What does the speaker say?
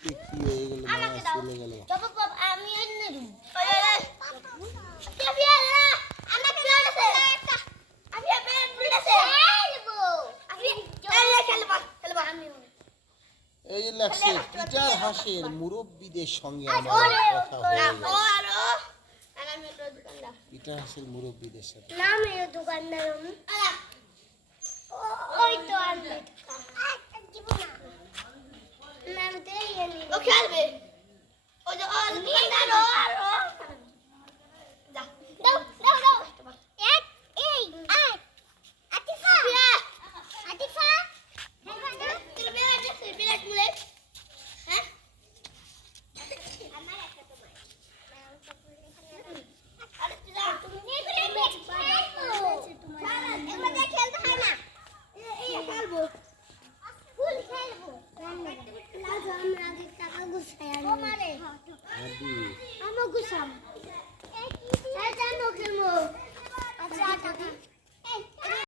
কি হয়ে গেল না চলে গেল আমি এনে দিই এই যে লাগছে পিটার হাসের মুরব্বীদের সঙ্গে আমার কথা হয়ে গেল পিটার হাসের মুরব্বীদের সাথে নাম এই দোকানদার ওই তো আনবে নাম দেই এনে ও খেলবে ওই যে দোকানদার ও যা দাও দাও দাও এক এই আই আতিফা আতিফা খেলবা না তুমি বেরাতে বিরাট মুলে হ্যাঁ আমার একটা তোমার আরে তুমি এগুলো খেলতে হয় না এই খেলবো ফুল খেলবো আমরা আগে টাকা গুছাই আনি আদি আমো গুছাম এই জানো খেলবো